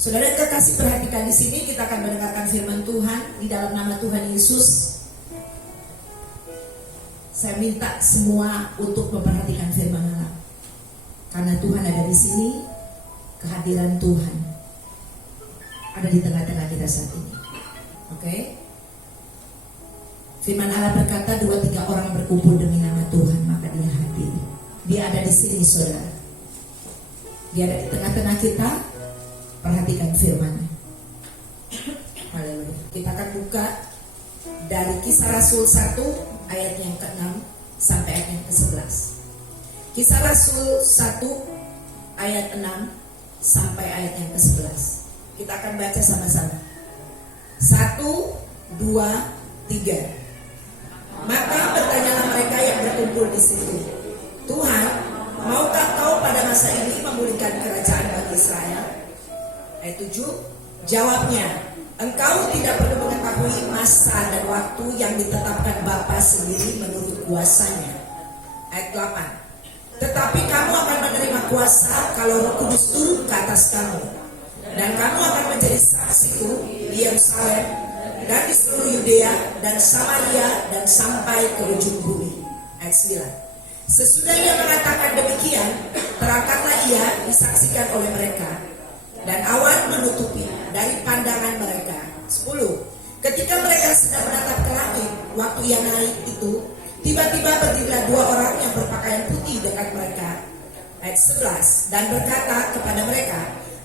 Saudara kekasih, perhatikan di sini kita akan mendengarkan firman Tuhan di dalam nama Tuhan Yesus. Saya minta semua untuk memperhatikan firman Allah. Karena Tuhan ada di sini, kehadiran Tuhan ada di tengah-tengah kita saat ini. Oke? Firman Allah berkata, 2-3 orang berkumpul demi nama Tuhan, maka Dia hadir. Dia ada di sini, saudara. Dia ada di tengah-tengah kita. Perhatikan firman. Haleluya. Kita akan buka dari Kisah Rasul 1 ayat yang ke-6 sampai ayat yang ke-11. Kisah Rasul 1 ayat 6 sampai ayat yang ke-11. Kita akan baca sama-sama. 1, 2, 3. Maka bertanyalah mereka yang berkumpul di situ, Tuhan, maukah Kau pada masa ini memulihkan kerajaan bagi Israel? Ayat 7, jawabnya, Engkau tidak perlu mengetahui masa dan waktu yang ditetapkan Bapa sendiri menurut kuasanya. Ayat 8, tetapi kamu akan menerima kuasa kalau Roh Kudus turun ke atas kamu, dan kamu akan menjadi saksiku di Yerusalem dan di seluruh Yudea dan Samaria dan sampai ke ujung bumi. Ayat 9, sesudah Ia mengatakan demikian, terangkatlah Ia disaksikan oleh mereka, dan awan menutupi dari pandangan mereka. 10. Ketika mereka sedang menatap ke langit, waktu Ia naik itu, tiba-tiba berdirilah 2 orang yang berpakaian putih dekat mereka. Ayat 11, dan berkata kepada mereka,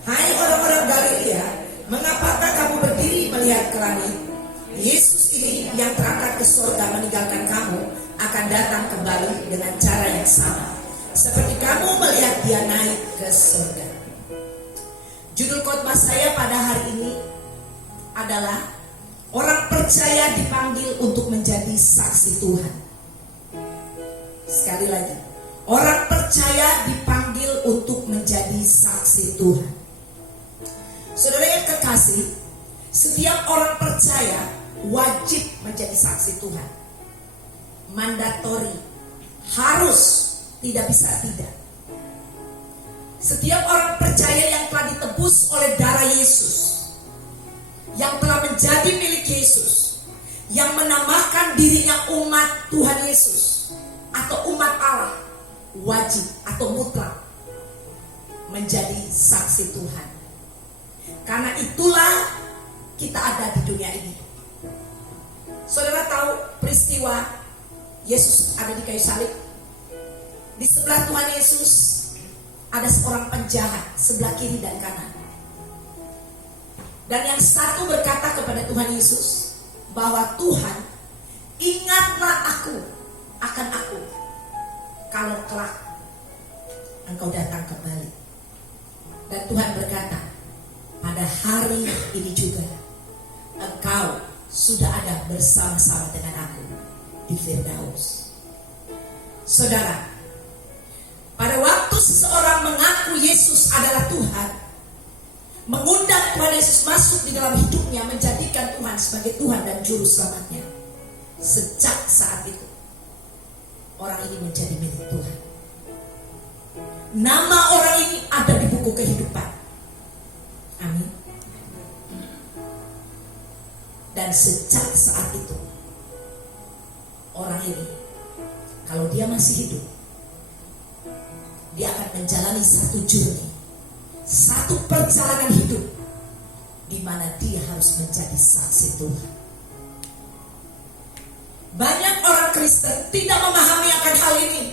hai orang-orang Galilea, mengapakah kamu berdiri melihat ke langit? Yesus ini yang terangkat ke surga meninggalkan kamu akan datang kembali dengan cara yang sama, seperti kamu melihat Dia naik ke surga. Judul khotbah saya pada hari ini adalah orang percaya dipanggil untuk menjadi saksi Tuhan. Sekali lagi, orang percaya dipanggil untuk menjadi saksi Tuhan. Saudara yang kekasih, setiap orang percaya wajib menjadi saksi Tuhan. Mandatori, harus, tidak bisa tidak. Setiap orang percaya yang telah ditebus oleh darah Yesus, yang telah menjadi milik Yesus, yang menamakan dirinya umat Tuhan Yesus atau umat Allah, wajib atau mutlak menjadi saksi Tuhan. Karena itulah kita ada di dunia ini. Saudara tahu peristiwa Yesus ada di kayu salib. Di sebelah Tuhan Yesus ada seorang penjahat sebelah kiri dan kanan. Dan yang satu berkata kepada Tuhan Yesus bahwa Tuhan, ingatlah akan aku kalau kelak Engkau datang kembali. Dan Tuhan berkata, pada hari ini juga Engkau sudah ada bersama-sama dengan aku di Firdaus. Saudara, pada waktu seseorang mengaku Yesus adalah Tuhan, mengundang Tuhan Yesus masuk di dalam hidupnya, menjadikan Tuhan sebagai Tuhan dan Juru Selamatnya, sejak saat itu orang ini menjadi milik Tuhan. Nama orang ini ada di buku kehidupan. Amin. Dan sejak saat itu orang ini, kalau dia masih hidup, dia akan menjalani satu journey, satu perjalanan hidup di mana dia harus menjadi saksi Tuhan. Banyak orang Kristen tidak memahami akan hal ini,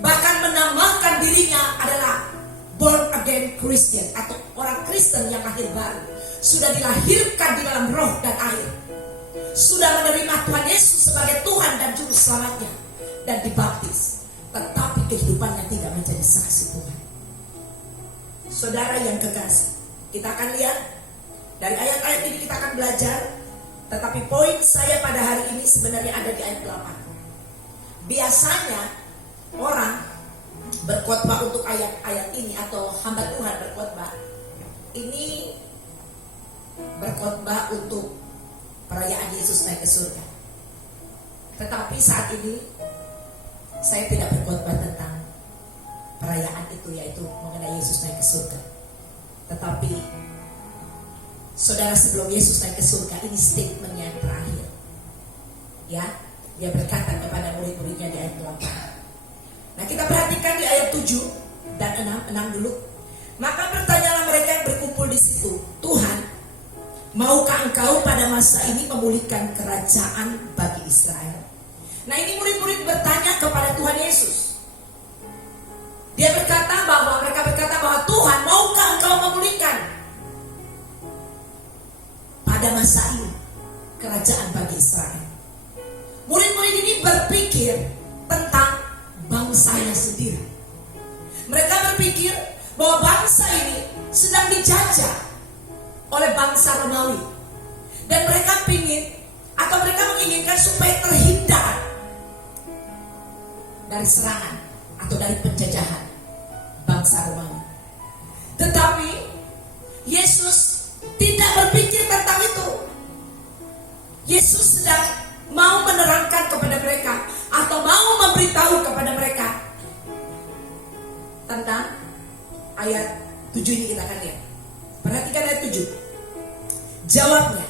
bahkan menamakan dirinya adalah born again Christian atau orang Kristen yang lahir baru, sudah dilahirkan di dalam roh dan air, sudah menerima Tuhan Yesus sebagai Tuhan dan Juru Selamatnya, dan dibaptis, tetapi kehidupannya tidak menjadi saksi Tuhan. Saudara yang kekasih, kita akan lihat dari ayat-ayat ini, kita akan belajar. Tetapi poin saya pada hari ini sebenarnya ada di ayat 8. Biasanya orang berkhotbah untuk ayat-ayat ini, atau hamba Tuhan berkhotbah ini berkhotbah untuk perayaan Yesus naik ke surga. Tetapi saat ini saya tidak berkhotbah tentang perayaan itu, yaitu mengenai Yesus naik ke surga. Tetapi Saudara, sebelum Yesus naik ke surga, ini statementnya yang terakhir. Ya, dia berkata kepada murid-muridnya di ayat 8. Nah, kita perhatikan di ayat 7 dan 6 dulu. Maka bertanyalah mereka yang berkumpul di situ, Tuhan, maukah engkau pada masa ini memulihkan kerajaan bagi Israel? Nah, ini murid-murid bertanya kepada Tuhan Yesus. Mereka berkata bahwa Tuhan, maukah engkau memulihkan pada masa ini kerajaan bagi Israel? Murid-murid ini berpikir tentang bangsanya sendiri. Mereka berpikir bahwa bangsa ini sedang dijajah oleh bangsa Romawi, dan mereka menginginkan supaya terhindar dari serangan atau dari penjajahan bangsa Romawi. Tetapi Yesus tidak berpikir tentang itu. Yesus sedang mau menerangkan kepada mereka atau mau memberitahu kepada mereka tentang ayat 7 ini. Kita akan lihat. Perhatikan ayat 7. Jawabnya,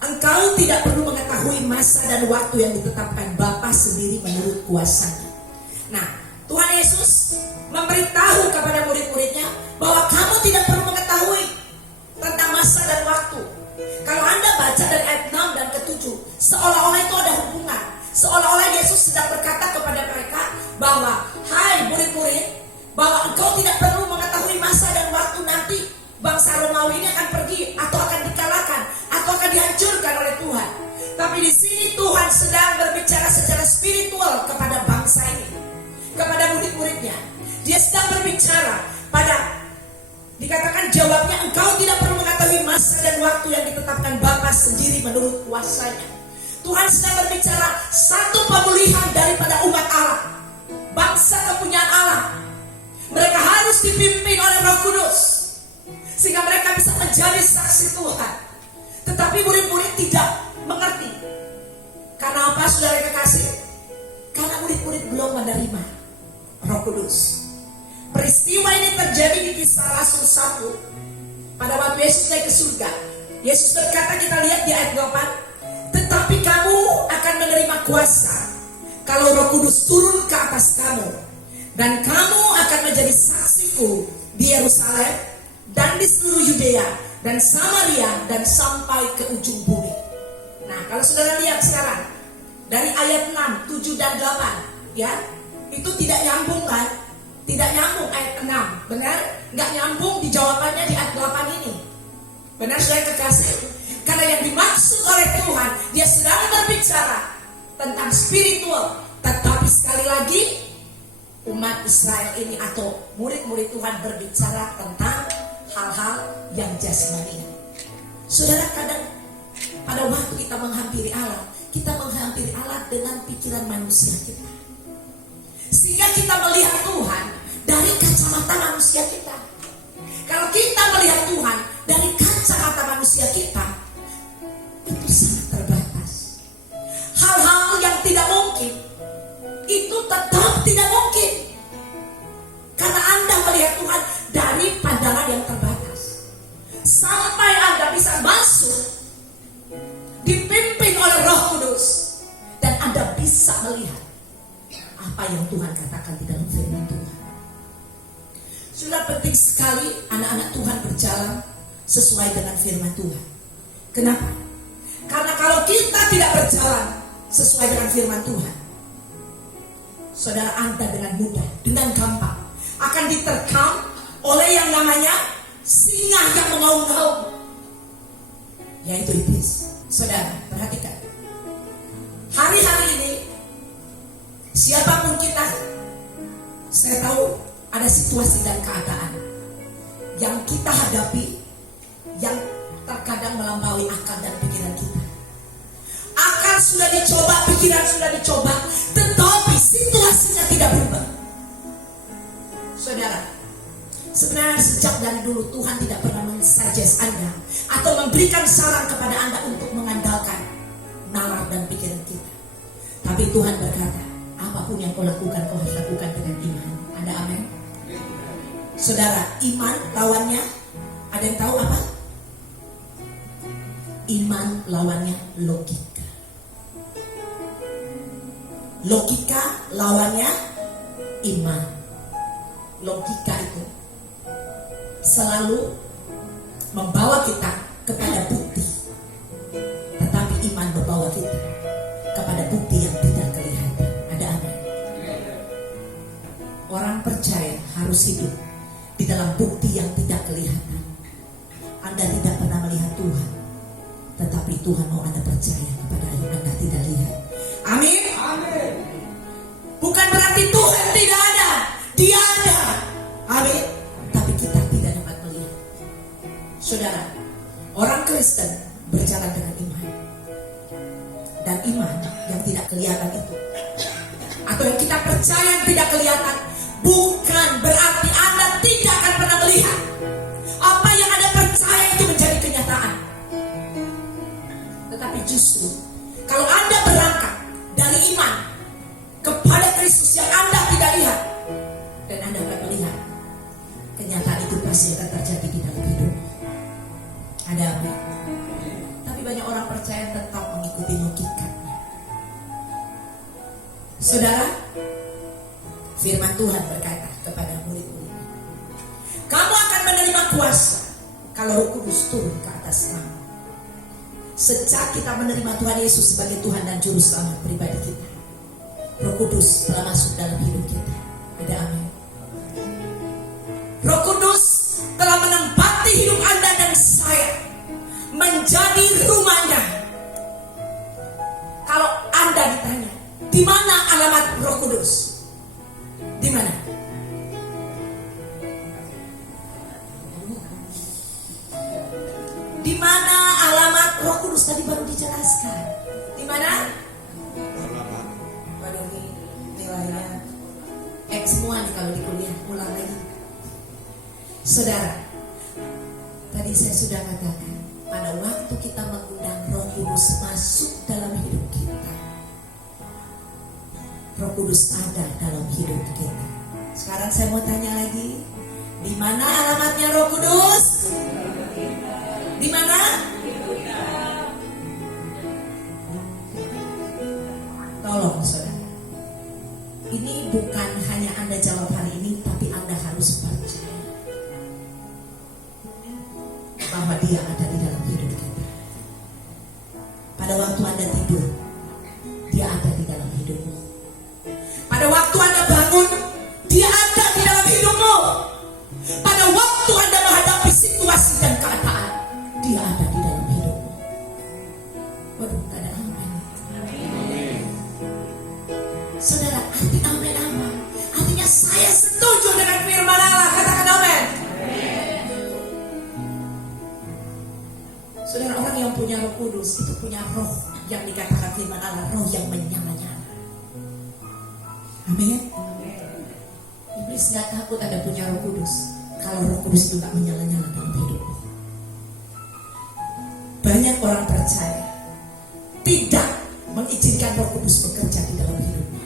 engkau tidak perlu mengetahui masa dan waktu yang ditetapkan Bapa sendiri menurut kuasanya. Nah, Tuhan Yesus memberitahu kepada murid-muridnya bahwa kamu tidak perlu mengetahui tentang masa dan waktu. Kalau Anda baca dari ayat 6 dan ke-7, seolah-olah itu ada hubungan. Seolah-olah Yesus sedang berkata kepada mereka bahwa, hai murid-murid, bahwa engkau tidak perlu mengetahui masa dan waktu nanti bangsa Romawi ini akan pergi atau akan dikalahkan atau akan dihancurkan oleh Tuhan. Tapi di sini Tuhan sedang berbicara secara spiritual kepada bangsa ini, kepada murid-muridnya. Dia sedang berbicara dikatakan jawabnya, engkau tidak perlu mengetahui masa dan waktu yang ditetapkan Bapa sendiri menurut kuasanya. Tuhan sedang berbicara satu pemulihan daripada umat Allah, bangsa kepunyaan Allah. Mereka harus dipimpin oleh Roh Kudus sehingga mereka bisa menjadi saksi Tuhan. Tetapi murid-murid tidak mengerti. Karena apa, saudara kekasih? Karena murid-murid belum menerima Roh Kudus. Peristiwa ini terjadi di Kisah Rasul 1 pada waktu Yesus naik ke surga. Yesus berkata, kita lihat di ayat 8, tetapi kamu akan menerima kuasa kalau Roh Kudus turun ke atas kamu, dan kamu akan menjadi saksiku di Yerusalem dan di seluruh Yudea dan Samaria dan sampai ke ujung bumi. Nah, kalau saudara lihat sekarang dari ayat 6, 7 dan 8, ya, itu tidak nyambung kan? Tidak nyambung ayat 6, benar? Nggak nyambung di jawabannya di ayat 8 ini. Benar, saudara kekasih? Karena yang dimaksud oleh Tuhan, dia sedang berbicara tentang spiritual. Tetapi sekali lagi, umat Israel ini atau murid-murid Tuhan berbicara tentang hal-hal yang jasmani. Saudara, kadang pada waktu kita menghampiri Allah dengan pikiran manusia kita, sehingga kita melihat Tuhan dari kacamata manusia kita. Kalau kita melihat Tuhan dari kacamata manusia kita, itu sangat terbatas. Hal-hal yang tidak mungkin itu tetap tidak mungkin, karena Anda melihat Tuhan dari pandangan yang terbatas. Sampai Anda bisa masuk, dipimpin oleh Roh Kudus, dan Anda bisa melihat apa yang Tuhan katakan di dalam firman Tuhan. Sudah penting sekali anak-anak Tuhan berjalan sesuai dengan firman Tuhan. Kenapa? Karena kalau kita tidak berjalan sesuai dengan firman Tuhan, saudara, Anda dengan mudah, dengan gampang akan diterkam oleh yang namanya singa yang mengaum-ngaum, yaitu iblis. Saudara, perhatikan. Hari-hari ini siapapun kita, saya tahu ada situasi dan keadaan yang kita hadapi yang terkadang melampaui akal dan pikiran kita. Akal sudah dicoba, pikiran sudah dicoba, tetapi situasinya tidak berubah. Saudara, sebenarnya sejak dari dulu Tuhan tidak pernah men-suggest Anda atau memberikan saran kepada Anda untuk mengandalkan nalar dan pikiran kita. Tapi Tuhan berkata, apapun yang kau lakukan, kau harus lakukan dengan iman. Ada amin? Saudara, iman lawannya, ada yang tahu apa? Iman lawannya logika. Logika lawannya iman. Logika itu selalu membawa kita kepada bukti, tetapi iman membawa kita kepada bukti yang tidak kelihatan. Ada amin. Orang percaya harus hidup di dalam bukti yang tidak kelihatan. Anda tidak pernah melihat Tuhan, tetapi Tuhan mau Anda percaya kepada yang Anda tidak lihat. Amin. Amin. Bukan berarti Tuhan tidak ada, Dia ada. Amin. Tapi kita tidak dapat melihat. Saudara, orang Kristen berjalan dengan iman. Dan iman yang tidak kelihatan itu, atau yang kita percaya yang tidak kelihatan, bukan berarti Anda tidak akan pernah melihat. Apa yang Anda percaya itu menjadi kenyataan. Tetapi justru kalau Anda berangkat dari iman kepada Kristus yang Anda tidak lihat, dan Anda akan melihat kenyataan itu pasti akan terjadi di dalam hidup. Ada apa? Tapi banyak orang percaya tetap mengikuti logikanya. Saudara, firman Tuhan berkata kepada murid-muridnya, kamu akan menerima kuasa kalau Roh Kudus turun ke atas kamu. Sejak kita menerima Tuhan Yesus sebagai Tuhan dan Juru Selamat pribadi kita, Roh Kudus telah masuk dalam hidup kita. Ada amin. Roh Kudus telah menempati hidup Anda dan saya, menjadi rumahnya. Kalau Anda ditanya, di mana alamat Roh Kudus? Di mana? Di mana alamat Roh Kudus? Tadi baru dijelaskan. Di mana? Waduh, ini nilainya semua nih kalau di kuliah. Ulang lagi. Saudara, tadi saya sudah katakan, pada waktu kita mengundang Roh Kudus masuk dalam hidup kita, Roh Kudus ada dalam hidup kita. Sekarang saya mau tanya lagi, di mana alamatnya Roh Kudus? Di mana? Tolong saudara, ini bukan hanya Anda jawab hari ini, tapi Anda harus percaya bahwa Dia ada di dalam hidup kita. Pada waktu Anda tidur, Dia ada di dalam hidupmu. Pada waktu Anda bangun, Dia ada di dalam hidupmu. Pada waktu Anda menghadapi situasi dan keadaan, Dia ada di dalam hidupmu. Waduh, gak ada amin. Saudara, arti amin apa? Artinya saya setuju dengan firman Allah. Katakan amin. Saudara, orang yang punya Roh Kudus itu punya roh yang dikatakan firman Allah, roh yang menyala-nyala. Amin. Iblis gak takut ada punya Roh Kudus kalau Roh Kudus itu gak menyala-nyala dalam hidupmu. Banyak orang percaya tidak mengizinkan Roh Kudus bekerja di dalam hidupnya.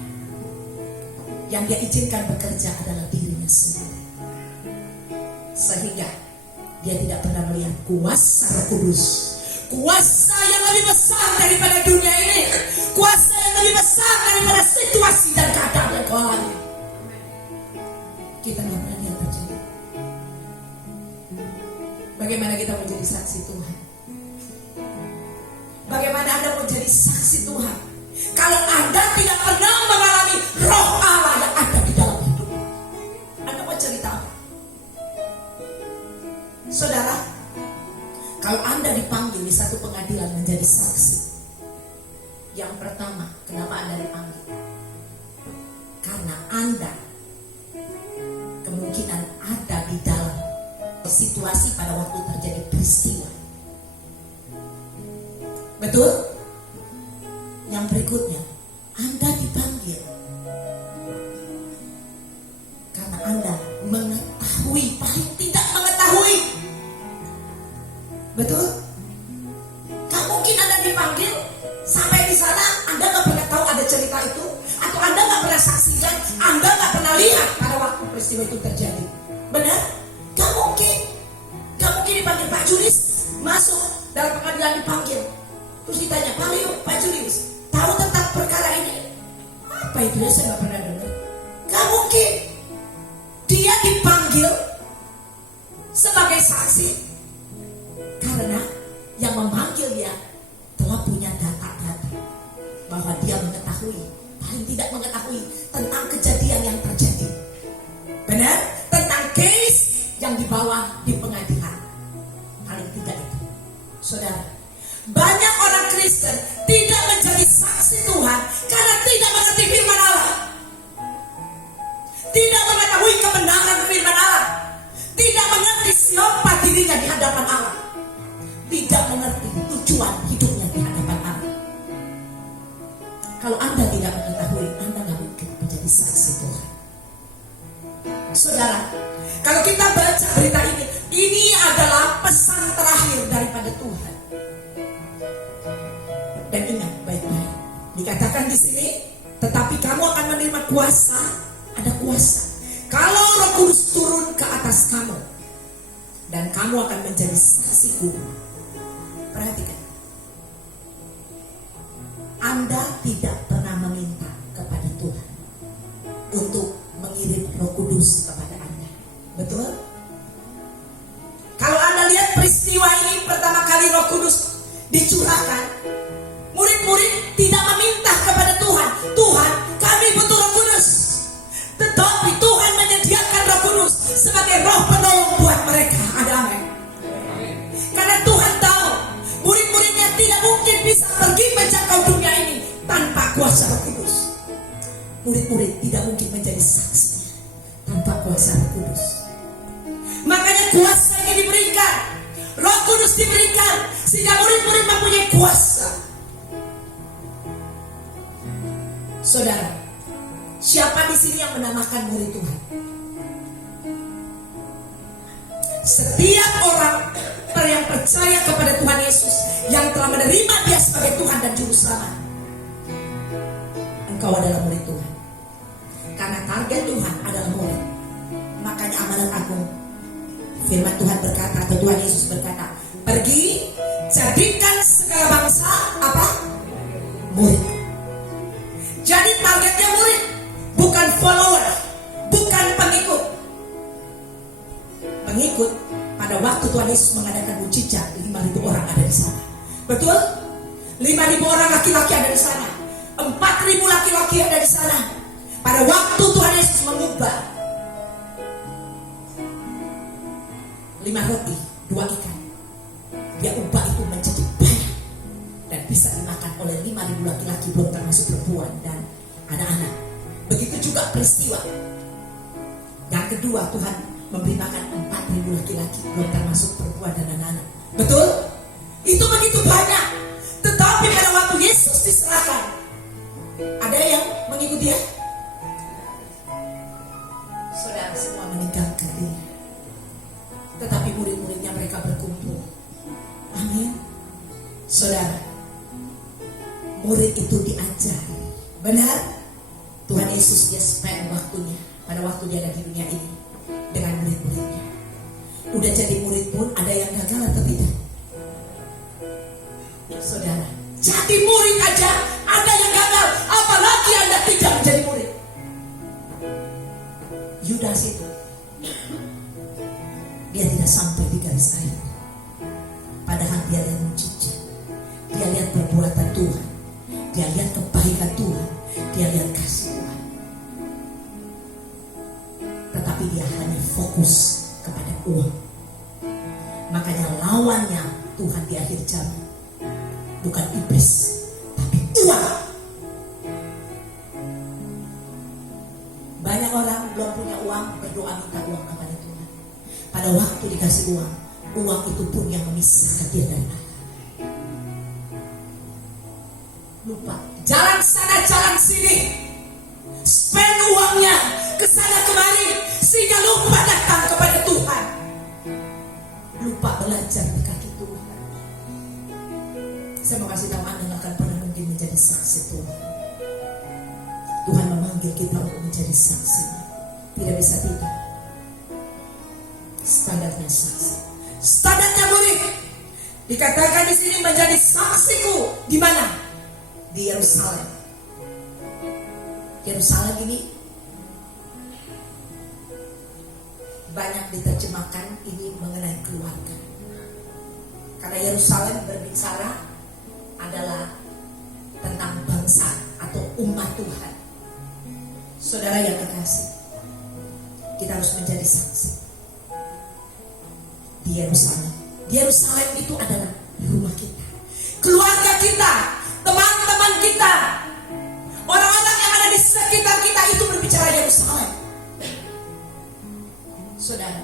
Yang dia izinkan bekerja adalah dirinya sendiri, sehingga dia tidak pernah melihat kuasa Roh Kudus, kuasa yang lebih besar daripada dunia ini, kuasa yang lebih besar daripada situasi dan keadaan yang kau alami. Kita tidak pernah lihat terjadi. Bagaimana kita menjadi saksi Tuhan? Bagaimana Anda menjadi saksi Tuhan kalau Anda tidak pernah mengalami Roh Allah yang ada di dalam hidup? Anda mau cerita apa? Saudara, kalau Anda dipanggil di satu pengadilan menjadi saksi, yang pertama, kenapa Anda dipanggil? Karena Anda kemungkinan ada di dalam situasi pada waktu terjadi peristiwa. Betul? Yang berikutnya, Anda dipanggil karena Anda mengetahui, paling tidak mengetahui. Betul? Gak mungkin Anda dipanggil sampai di sana Anda gak pernah tahu ada cerita itu, atau Anda gak pernah saksikan, Anda gak pernah lihat pada waktu peristiwa itu terjadi. Benar? Gak mungkin. Gak mungkin dipanggil Pak Julis masuk. dalam pengadilan dipanggil. Terus ditanya, Pak Julius, tahu tentang perkara ini? Apa itu ya, saya gak pernah dengar. Gak mungkin. Dia dipanggil sebagai saksi karena yang memanggil dia telah punya data-data bahwa dia mengetahui, paling tidak mengetahui tentang kejadian yang terjadi. Benar? Tentang case yang dibawa di pengadilan. Paling tidak itu. Saudara, banyak orang Kristen tidak menjadi saksi Tuhan karena tidak mengerti firman Allah. Tidak mengetahui kebenaran firman Allah. Tidak mengerti siapa dirinya di hadapan Allah. Tidak mengerti tujuan hidupnya di hadapan Allah. Kalau Anda tidak mengetahui, Anda gak mungkin menjadi saksi Tuhan. Saudara, kalau kita baca berita ini adalah pesan terakhir daripada Tuhan. Dan ingat baik-baik, dikatakan di sini, tetapi kamu akan menerima kuasa, ada kuasa. Kalau Roh Kudus turun ke atas kamu, dan kamu akan menjadi saksiku. Perhatikan, Anda tidak pernah meminta kepada Tuhan untuk mengirim Roh Kudus kepada Anda. Betul? Kalau Anda lihat peristiwa ini pertama kali Roh Kudus dicurahkan, murid-murid tidak meminta kepada Tuhan, Tuhan kami butuh Roh Kudus. Tetapi Tuhan menyediakan Roh Kudus sebagai roh penolong buat mereka. Ada amin? Karena Tuhan tahu murid-muridnya tidak mungkin bisa pergi menjangkau dunia ini tanpa kuasa Roh Kudus. Murid-murid tidak mungkin menjadi saksi tanpa kuasa Roh Kudus. Makanya kuasa ini diberikan, Roh Kudus diberikan sehingga murid-murid mempunyai kuasa. Saudara, siapa di sini yang menamakan murid Tuhan? Setiap orang yang percaya kepada Tuhan Yesus, yang telah menerima Dia sebagai Tuhan dan Juru Selamat, engkau adalah murid Tuhan. Karena target Tuhan adalah murid. Makanya amanat agung, firman Tuhan berkata, atau Tuhan Yesus berkata, pergi jadikan segala bangsa apa? Murid. Jadi targetnya murid, bukan follower, bukan pengikut. Pengikut pada waktu Tuhan Yesus mengadakan mujizat, 5.000 orang ada di sana. Betul? 5.000 orang laki-laki ada di sana. 4.000 laki-laki ada di sana. Pada waktu Tuhan Yesus mengubah 5 roti, 2 ikan, Dia ubah itu menjadi banyak dan bisa dimakan oleh 5.000 laki-laki, belum termasuk perempuan dan anak-anak. Begitu juga peristiwa yang kedua, Tuhan memberi makan 4.000 laki-laki, belum termasuk perempuan dan anak-anak. Betul? Itu begitu banyak. Tetapi pada waktu Yesus diserahkan, ada yang mengikuti Dia? Saudara semua meninggalkan Dia. Tetapi murid-muridnya mereka berkumpul. Amin. Saudara, murid itu diajari. Benar? Tuhan Yesus Dia spend waktunya pada waktu Dia ada di dunia ini dengan murid-muridnya. Udah jadi murid pun ada yang gagal atau tidak? Saudara, jadi murid aja ada yang gagal, apalagi Anda tidak menjadi murid. Yudas itu, dia tidak sampai di garis akhir. Padahal dia lihat mujizat, dia lihat perbuatan Tuhan, dia lihat kebaikan Tuhan, dia lihat kasih Tuhan. Tetapi dia hanya fokus kepada uang. Makanya lawannya Tuhan di akhir zaman bukan iblis, tapi uang. Banyak orang belum punya uang berdoa minta uang kepada Tuhan. Pada waktu dikasih uang, uang itu pun yang memisahkan dia dari Allah. Lupa, jalan sana jalan sini, spend uangnya kesana kemari, sehingga lupa datang kepada Tuhan. Lupa belajar di kaki Tuhan. Saya mau kasih tahu Anda gak akan pernah mungkin menjadi saksi Tuhan. Tuhan memanggil kita untuk menjadi saksi. Tidak bisa tidak. Standarnya saksi, standarnya murid. Dikatakan di sini menjadi saksiku di mana? Di Yerusalem. Yerusalem ini banyak diterjemahkan ini mengenai keluarga. Karena Yerusalem berbicara adalah tentang bangsa atau umat Tuhan. Saudara yang kekasih, kita harus menjadi saksi di Yerusalem. Di Yerusalem itu adalah rumah kita, keluarga kita, teman-teman kita, orang-orang yang ada di sekitar kita, itu berbicara Yerusalem. Saudara,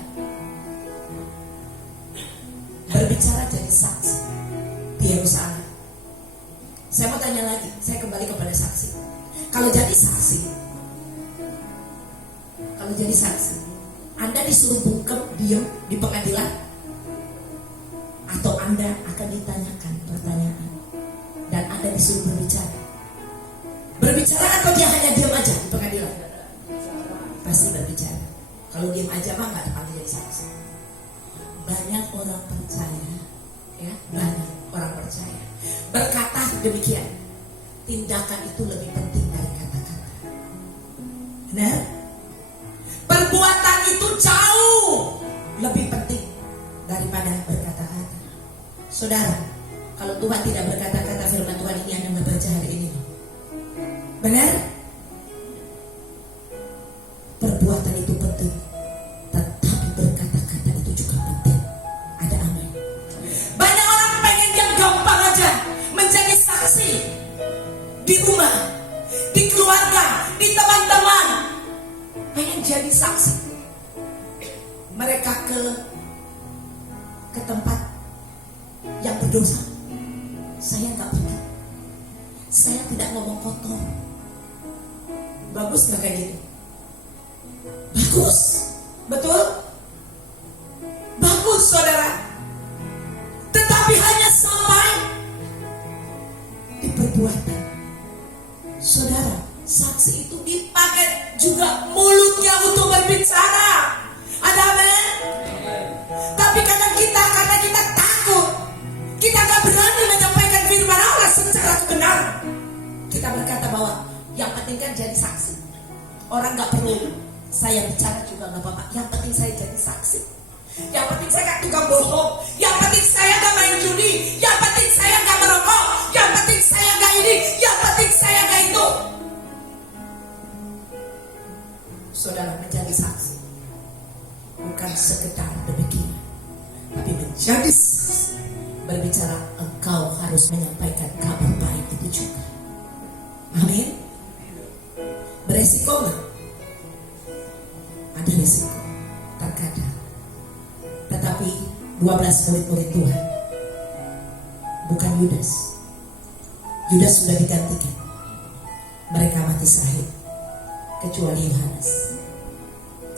berbicara jadi saksi di Yerusalem. Saya mau tanya lagi, saya kembali kepada saksi. Kalau jadi saksi, Anda disuruh bungkam diam di pengadilan, atau Anda akan ditanyakan pertanyaan dan Anda disuruh berbicara? Berbicara atau dia hanya diam aja di pengadilan? Pasti berbicara. Kalau diam aja mah nggak dipanggil jadi saksi. Banyak orang percaya, ya, banyak orang percaya berkata demikian, tindakan itu lebih penting dari kata-kata. Benar? Perbuatan itu jauh lebih penting daripada berkata-kata. Saudara, kalau Tuhan tidak berkata-kata, firman Tuhan ini yang membaca hari ini. Benar? Perbuatan itu penting, tetapi berkata-kata itu juga penting. Ada amin. Banyak orang pengen yang gampang aja menjadi saksi di rumah, di keluarga, di teman-teman. Pengen jadi saksi. Mereka ke tempat yang berdosa. Saya nggak pergi. Saya tidak ngomong kotor. Bagus nggak kayak gitu? Bagus, betul? Bagus, saudara. Tetapi hanya sampai di perbuatan. Saudara, saksi itu dipakai juga mulutnya untuk berbicara. Ada amin? Tapi kadang kita, karena kita takut, kita gak berani menyampaikan firman Allah secara kebenaran. Kita berkata bahwa yang penting kan jadi saksi. Orang gak perlu saya bicara juga gak apa-apa. Yang penting saya jadi saksi. Yang penting saya gak tukang bohong. Yang penting saya gak main judi. Yang penting saya gak merokok. Yang penting saya gak ini. Yang penting saya gak itu. Saudara, menjadi saksi bukan sekedar demikian, tapi menjadi saksi berbicara engkau harus menyampaikan kabar baik itu juga. Amin. Beresiko nggak? Ada resiko terkadang. Tetapi 12 murid-murid Tuhan bukan Yudas. Yudas sudah digantikan. Mereka mati syahid, kecuali Yohanes.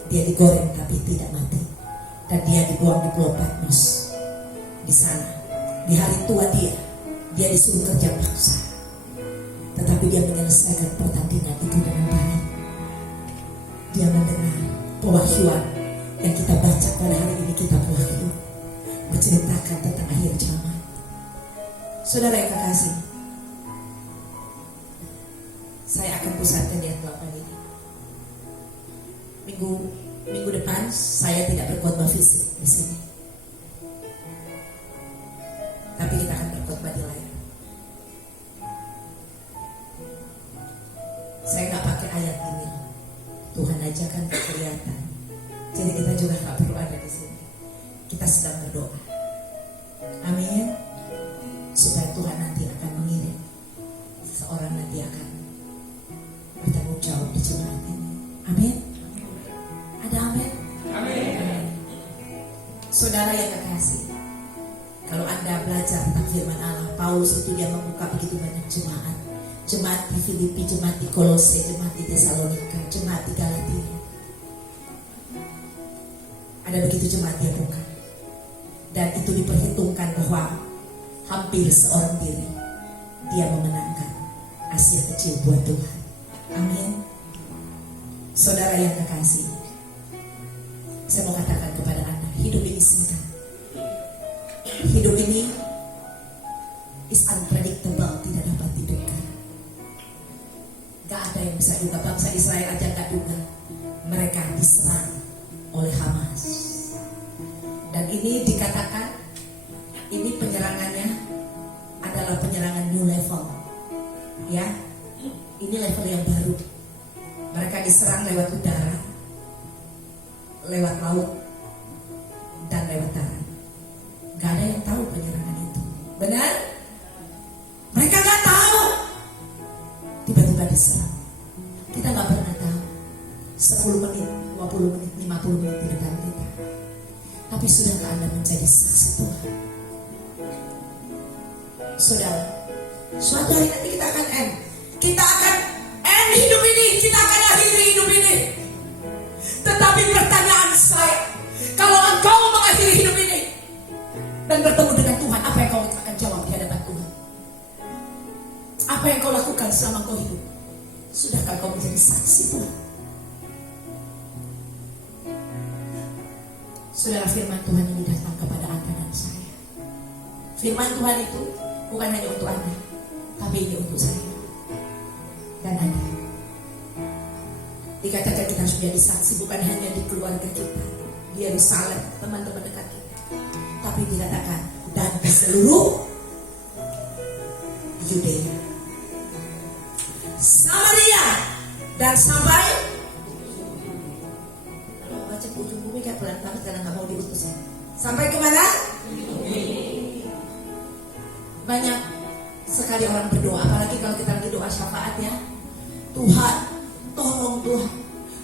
Dia digoreng tapi tidak mati, dan dia dibuang di Pulau Patmos. Di sana, di hari tua dia disuruh kerja paksa, tetapi dia menyelesaikan pertandingan itu dengan baik. Dia mendengar pewahyuan yang kita baca pada hari ini, kitab Wahyu menceritakan tentang akhir zaman. Saudara yang kekasih, saya akan pusatkan di ayat 8 ini. Minggu depan saya tidak berkhotbah fisik di sini, tapi kita akan berkhotbah di layar. Saya nggak pakai ayat ini, Tuhan aja kan kelihatan. Jadi kita juga nggak perlu ada di sini. Kita sedang berdoa, amin, supaya Tuhan nanti akan mengirim seseorang, nanti akan bertanggung jawab di jemaat ini. Amin. Ada amin? Amin. Saudara yang kekasih, kalau Anda belajar tentang firman Allah, Paulus itu dia membuka begitu banyak jemaat. Jemaat di Filipi, jemaat di Kolose, jemaat di Tesalonika, jemaat di Galatia. Ada begitu jemaat dia buka. Dan itu diperhitungkan bahwa hampir seorang diri dia memenangkan Asia kecil buat Tuhan. Amin. Saudara yang kekasih, saya mau katakan kepada Anda, hidup ini singkat. Hidup ini juga mereka diserang oleh Hamas. Dan ini dikatakan ini penyerangannya adalah penyerangan new level. Ya, ini level yang baru. Mereka diserang lewat udara, lewat laut, dan lewat darat. Gak ada yang tahu penyerangan itu. Benar? Mereka gak tahu. Tiba-tiba diserang. Kita gak pernah tahu 10 menit, 20 menit, 50 menit di depan kita. Tapi sudahkah Anda menjadi saksi Tuhan? Saudara, suatu hari nanti kita akan end. Kita akan end hidup ini. Kita akan akhiri hidup ini. Tetapi pertanyaan saya, kalau engkau mengakhiri hidup ini dan bertemu dengan Tuhan, apa yang kau akan jawab di hadapan Tuhan? Apa yang kau lakukan selama kau hidup? Sudahkah kau menjadi saksi Tuhan? Saudara, firman Tuhan ini datang kepada Anda dan saya. Firman Tuhan itu bukan hanya untuk Anda, tapi ini untuk saya dan Anda. Dikatakan kita harus menjadi saksi bukan hanya di keluarga kita, di Yerusalem, teman-teman dekat kita, tapi dikatakan dan di seluruh Yudea, Samaria, dan sampai kalau baca ujung bumi kayak pelan banget karena nggak mau diutus ya. Sampai kemana? Banyak sekali orang berdoa, apalagi kalau kita lagi doa syafaat ya. Tuhan, tolong Tuhan,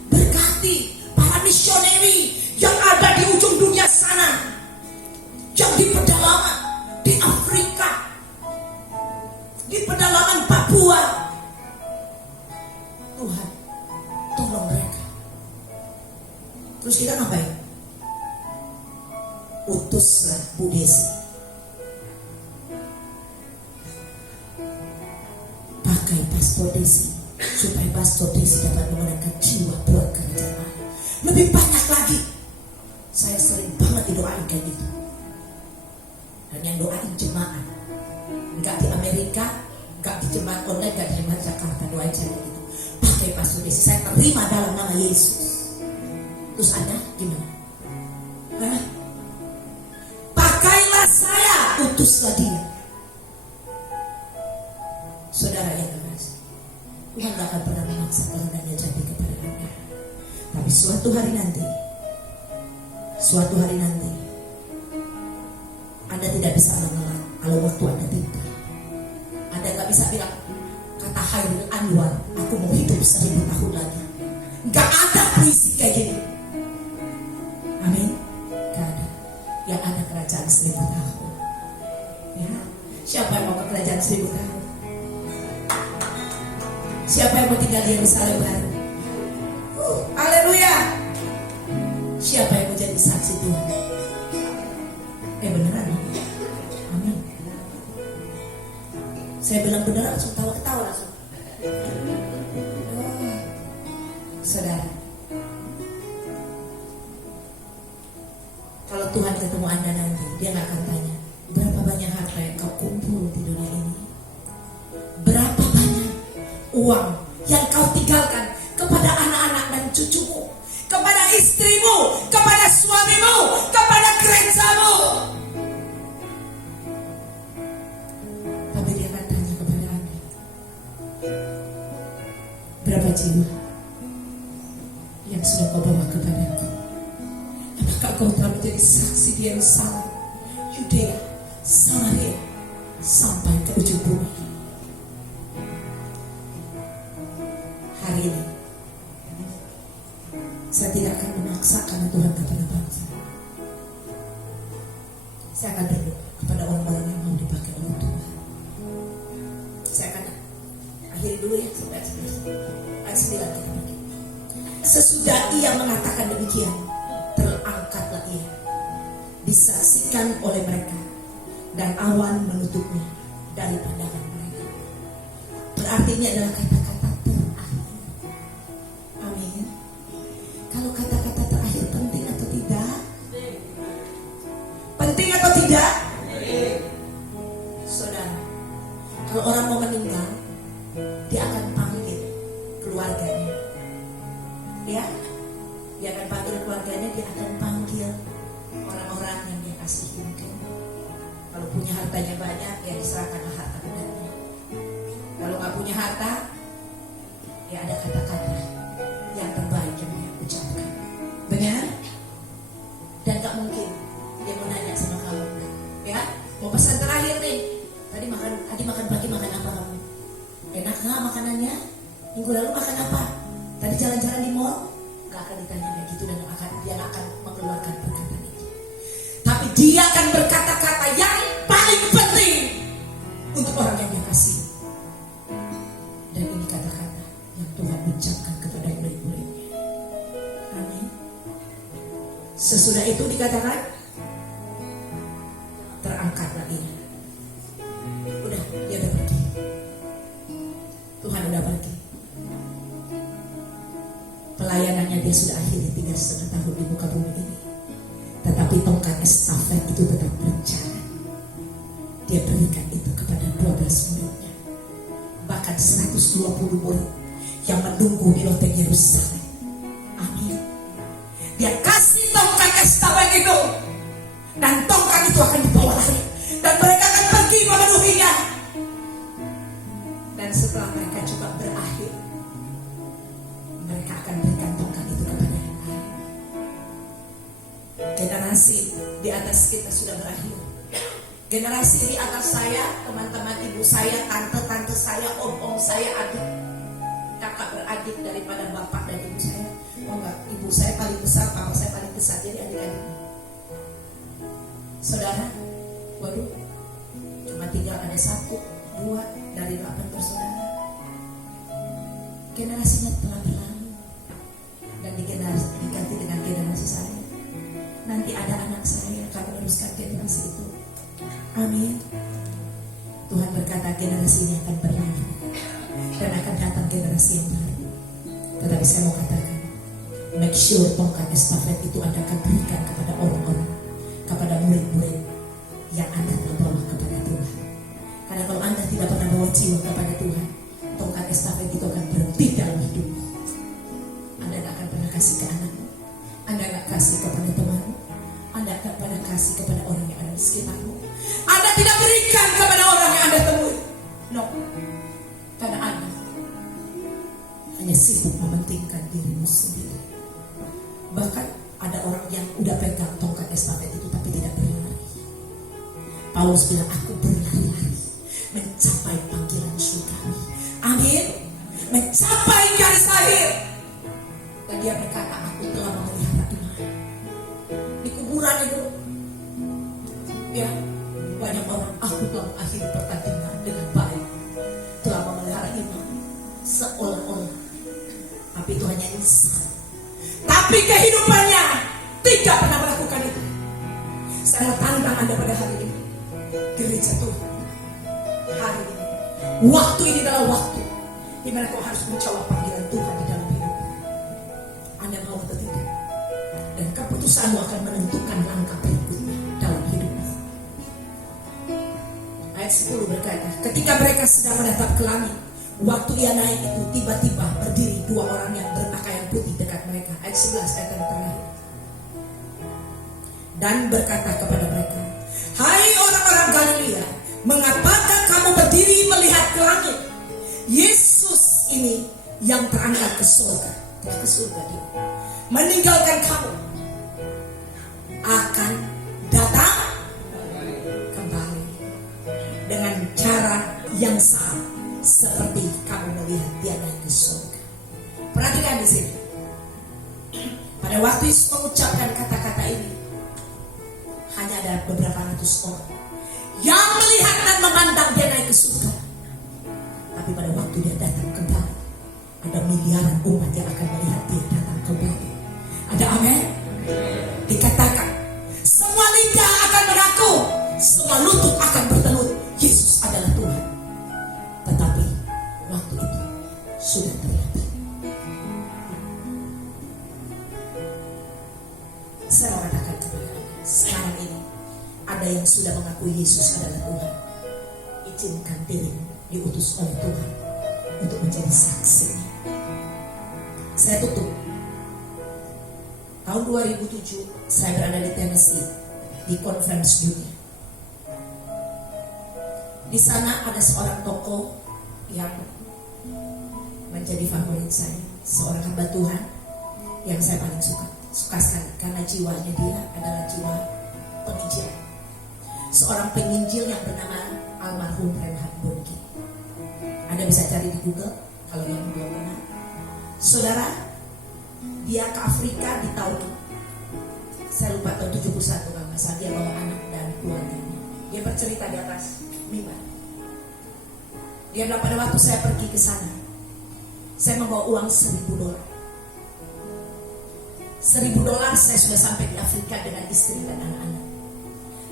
berkati para misioneri yang ada di ujung dunia sana, yang di pedalaman, di Afrika, di pedalaman Papua. Tuhan, tolong mereka. Terus kita ngapain? Utuslah Bu Desi, pakai Pastor Desi, supaya Pastor Desi dapat memenangkan jiwa buat kerajaan Allah. Lebih banyak lagi. Saya sering banget didoain kayak gitu. Dan yang doain jemaat, nggak di Amerika, nggak di jemaat online, nggak di jemaat Jakarta, doain saya gitu. Pakai Pastor Desi, saya terima dalam nama Yesus. Terus Anda gimana? Hah? Pakailah saya, utuslah dia. Saudara yang kasih, Tuhan gak akan pernah memaksa kehendaknya jadi kepada Anda. Tapi suatu hari nanti Anda tidak bisa mengelak kalau waktu Anda tiba. Anda gak bisa bilang, kata Hairul Anwar, aku mau hidup 1000 tahun lagi. Gak ada puisi kayak gini. Amin. Gak ada. Yang ada kerajaan 1000 tahun. Ya. Siapa yang mau ke kerajaan 1000 tahun? Siapa yang mau tinggal di Yerusalem baru? Haleluya. Siapa yang mau jadi saksi Tuhan? Beneran. Amin. Saya bilang beneran langsung ketawa langsung. Saudara, kalau Tuhan ketemu Anda nanti, dia gak akan tanya berapa banyak harta yang kau kumpul di dunia ini, berapa banyak uang yang kau tinggalkan kepada anak-anak dan cucumu, kepada istrimu, kepada suamimu, kepada gerejamu. Tapi dia akan tanya kepada Anda, berapa jiwa yang sudah kau bawa kepadaku? Apakah kau telah menjadi saksi di Yerusalem, Yudea, Samaria, sampai ke ujung bumi? Hari ini saya tidak akan memaksakan Tuhan kepada bangsa. Saya akan berdoa kepada orang-orang yang mau dipakai oleh Tuhan. Saya akan akhiri dulu ya sampai ayat 9 kita bagi. Sesudah ia mengatakan demikian, terangkatlah ia, disaksikan oleh mereka, dan awan menutupnya dari pandangan mereka. Berarti ini adalah kata-kata terakhir. Amin. Kalau kata-kata terakhir penting atau tidak? Penting atau tidak? Saudara, kalau orang mau meninggal, dia akan panggil keluarganya. nggak mungkin dia mau nanya sama kamu, ya mau pesan terakhir nih. Tadi makan pagi makan apa kamu? Enak nggak makanannya? Minggu lalu makan apa? Tadi jalan-jalan di mall? Gak akan ditanya kayak gitu, dan dia akan mengeluarkan perkataan itu. Tapi dia akan berkata-kata yang paling penting untuk orang yang dia kasih. Dan ini kata-kata yang Tuhan ucapkan kepada murid-muridnya. Amin. Sesudah itu dikatakan, terangkatlah ia. Udah, dia udah pergi. Tuhan udah pergi. Pelayanannya dia sudah akhiri 3,5 tahun di muka bumi ini. Tetapi tongkat estafet itu tetap berjalan. Dia berikan itu kepada 12 muridnya. Bahkan 120 murid yang menunggu di loteng Yerusalem. Amin. Dia kasih tongkat estafet itu, dan tongkat itu akan dibawa lari, dan mereka akan pergi memenuhinya. Dan setelah mereka coba berakhir, mereka akan berikan tongkat itu kepada yang lain. Generasi di atas kita sudah berakhir. Generasi di atas saya, teman-teman, ibu saya, tante-tante saya, om-om saya, adik, kakak beradik daripada bapak dan ibu saya. Oh enggak, ibu saya paling besar, papa saya paling besar, jadi adik-adik. Saudara, waduh, cuma tinggal ada 1, 2 dari 8 bersaudara. Generasinya telah berlalu, dan diganti dengan generasi saya. Nanti ada anak saya yang akan meneruskan generasi itu. Amin. Tuhan berkata generasi ini akan berlalu, dan akan datang generasi yang baru. Tetapi saya mau katakan, make sure tongkat estafet itu Anda akan berikan kepada orang-orang, kepada murid-murid yang Anda telah bawa kepada Tuhan. Karena kalau Anda tidak pernah bawa jiwa kepada Tuhan, tongkat estafet itu akan berhenti dalam hidupmu. Anda gak akan pernah kasih ke anakmu, Anda gak kasih kepada temanmu, Anda gak pernah kasih kepada orang yang ada di sekitarmu. Anda tidak berikan kepada orang yang Anda temui. No. Karena Anda hanya sibuk mementingkan dirimu sendiri. Bahkan ada orang yang udah pegang tongkat estafet itu tapi tidak berlari. Paulus bilang, aku berlari-lari mencapai panggilan surgawi. Amin. Mencapai garis akhir. Dan dia berkata, aku telah memelihara iman. Di kuburan itu, ya, banyak orang, aku telah mengakhiri pertandingan dengan baik, telah memelihara iman, seolah-olah. Tapi itu hanya lisan. Tapi kehidupannya tidak pernah melakukan itu. Saya mau tantang Anda pada hari ini, gereja Tuhan, hari ini, waktu ini adalah waktu di mana kau harus mencoba panggilan Tuhan di dalam hidup. Anda mau atau tidak? Dan keputusanmu akan menentukan langkah berikutnya dalam hidupmu. Ayat 10 berkata, ketika mereka sedang menatap ke langit, waktu ia naik itu, tiba-tiba berdiri 2 orang yang berpakaian putih dekat mereka. Ayat 11, ayat yang terakhir. Dan berkata kepada mereka, hai orang-orang Galilea, mengapakah kamu berdiri melihat ke langit? Yesus ini yang terangkat ke surga, dia meninggalkan kamu, akan datang kembali dengan cara yang sama seperti kamu melihat dia naik ke surga. Perhatikan di sini. Pada waktu Yesus mengucapkan kata-kata ini, hanya ada beberapa ratus orang yang melihat dan memandang dia naik ke surga. Tapi pada waktu dia datang kembali, ada miliaran umat yang akan melihat dia datang kembali. Ada amin? Dikatakan, semua lidah akan mengaku, semua lutut akan bertelut, Yesus adalah Tuhan. Tetapi waktu itu sudah terjadi. Saya mengatakan kepada Anda, sekarang ini ada yang sudah mengakui Yesus adalah Tuhan. Izinkan dirimu diutus oleh Tuhan untuk menjadi saksi. Saya tutup. Tahun 2007 saya berada di Tennessee di conference dunia. Di sana ada seorang tokoh yang menjadi favorit saya, seorang hamba Tuhan yang saya paling suka. suka sekali karena jiwanya dia adalah jiwa penginjil. Seorang penginjil yang bernama almarhum Reinhard Bonnke. Anda bisa cari di Google kalau yang belum kenal. Saudara, dia ke Afrika di tahun, saya lupa tahun 71 kalau nggak salah, dia bawa anak dan keluarganya. Dia bercerita di atas mimbar. Dia bilang pada waktu saya pergi ke sana, saya membawa uang $1.000. $1.000 saya sudah sampai di Afrika dengan istri dan anak-anak.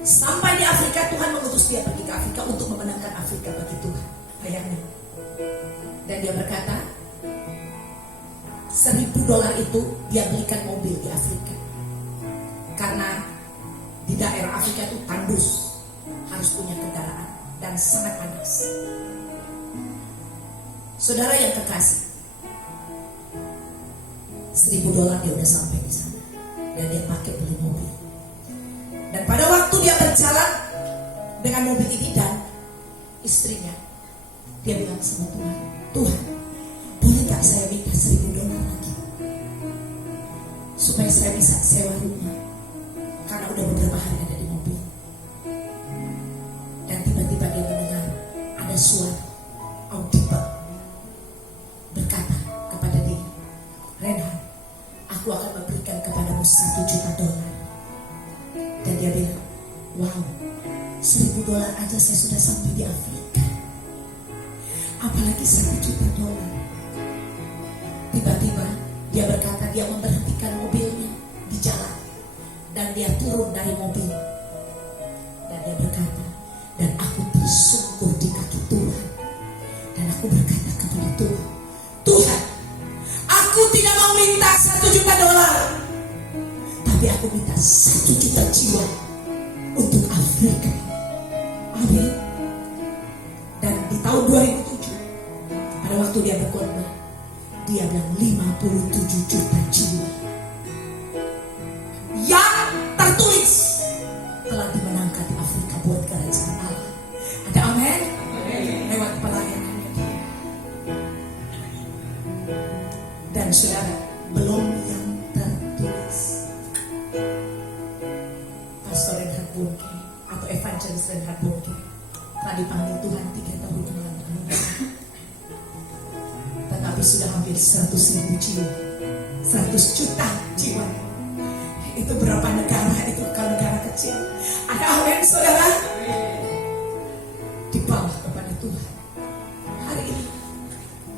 Sampai di Afrika Tuhan mengutus dia pergi ke Afrika untuk memenangkan Afrika bagi Tuhan. Bayangkan. Dan dia berkata, $1.000 itu dia belikan mobil di Afrika. Karena di daerah Afrika itu tandus, harus punya kendaraan dan sangat panas. Saudara yang kekasih, $1.000 dia udah sampai di sana dan dia pakai beli mobil. Dan pada waktu dia berjalan dengan mobil ini dan istrinya, dia bilang sama Tuhan, Tuhan, boleh tak saya minta $1.000 lagi supaya saya bisa sewa rumah, karena udah beberapa hari ada di mobil. Dan tiba-tiba dia mendengar ada suara audible berkata kepada dia, Reinhard, aku akan memberikan kepadamu $1 juta. Dan dia bilang, wow, $1.000 aja saya sudah sampai di Afrika, apalagi $1 juta. Tiba-tiba dia berkata, dia memberhentikan mobilnya di jalan dan dia turun dari mobil dan dia berkata, dan aku tersungkur di kaki Tuhan dan aku berkata kepada Tuhan, Tuhan, aku tidak mau minta $1 juta, tapi aku minta $1 juta jiwa untuk Afrika. Amin. Dan di tahun 2007 pada waktu dia berkorban, dia bilang 57 juta jiwa yang tertulis telah dimenangkan di Afrika buat kerajaan Allah. Ada amin? Lewat pelayanannya dia. Dan saudara, belum yang tertulis. Pastor Reinhard Bonnke atau Evangelis Reinhard Bonnke telah dipanggil Tuhan 3 tahun yang lalu. Tetapi sudah hampir 100.000 jiwa, 100 juta jiwa. Itu berapa negara? Itu bukan negara kecil. Ada amin saudara? Di bawah kepada Tuhan. Hari ini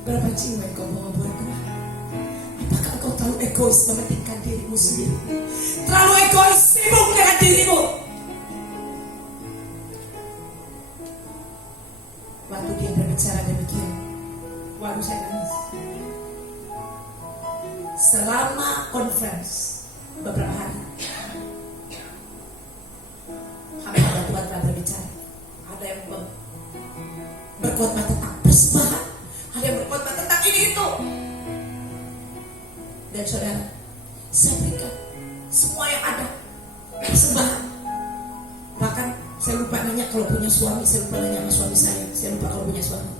berapa jiwa yang kau bawa buat Tuhan? Apakah kau terlalu egois mementingkan dirimu sendiri? Terlalu egois, sibuk dengan dirimu? Waktu dia berbicara demikian, waduh saya nangis. Selama conference beberapa hari, hamba Tuhan telah berbicara. Ada yang berkhotbah tentang persembahan, ada yang berkhotbah tentang ini itu. Dan saudara, saya berikan semua yang ada persembahan. Bahkan saya lupa nanya kalau punya suami, saya lupa nanya sama suami saya lupa kalau punya suami.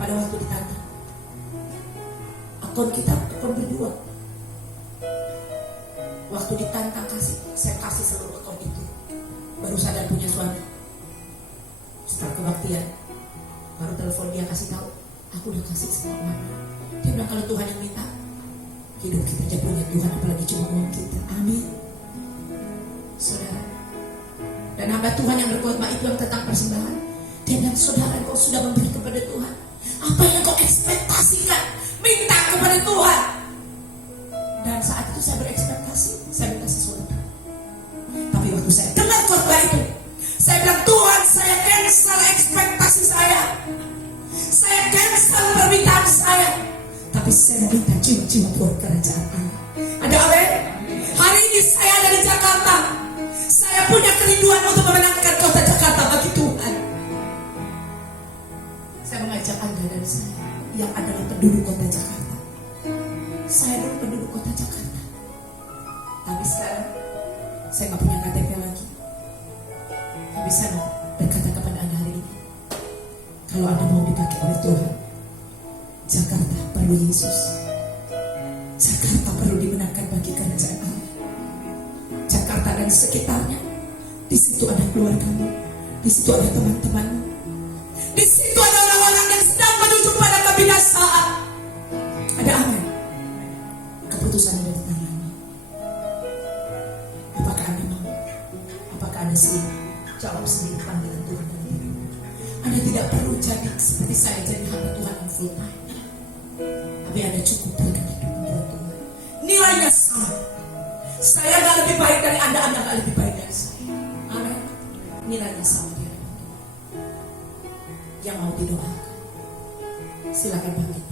Pada waktu ditantang, akun kita, akun berdua. Waktu ditantang saya kasih seluruh akun itu. Baru sadar punya suami. Setelah kebaktian, baru telepon dia kasih tahu, aku udah kasih semua uang. Dia bilang kalau Tuhan yang minta, hidup kita aja punya Tuhan, apalagi cuma uang kita. Amin. Saudara. Dan hamba Tuhan yang berkhotbah itu yang tentang persembahan. Dia bilang, saudara, kau sudah memberi kepada Tuhan apa yang kau ekspektasikan, minta kepada Tuhan. Dan saat itu saya berekspektasi, saya minta sesuatu. Tapi waktu saya dengar khotbah itu, saya bilang, Tuhan, saya cancel ekspektasi saya. Saya cancel permintaan saya. Tapi saya minta jiwa-jiwa buat kerajaan Allah. Ada amin? Hari ini saya ada di Jakarta. Saya punya kerinduan untuk memenangkan kota Jakarta bagi Tuhan. Saya mengajak Anda dan saya yang adalah penduduk kota Jakarta. Saya dulu penduduk kota Jakarta. Tapi sekarang saya gak punya KTP lagi. Tapi saya mau berkata kepada Anda hari ini, kalau Anda mau dipakai oleh Tuhan, Jakarta perlu Yesus. Jakarta perlu dimenangkan bagi kerajaan Allah. dan sekitarnya. Di situ ada keluargamu, di situ ada teman-temanmu, di situ ada orang-orang yang sedang menuju pada kebinasaan. Ada aman. Keputusan ada di tanganmu. Apakah Anda mau? Apakah Anda siap? Jawab sendiri panggilan Tuhan dalam hidupmu. Anda tidak perlu jadi seperti saya, jadi hamba Tuhan yang full time. Tapi Anda cukup berikan hidup kepada Tuhan. Nilainya sama. Saya gak lebih baik dari Anda, Anda gak lebih baik dari saya. Amin. Nilainya sama di hadapan Tuhan. Yang mau didoakan, silakan bangkit.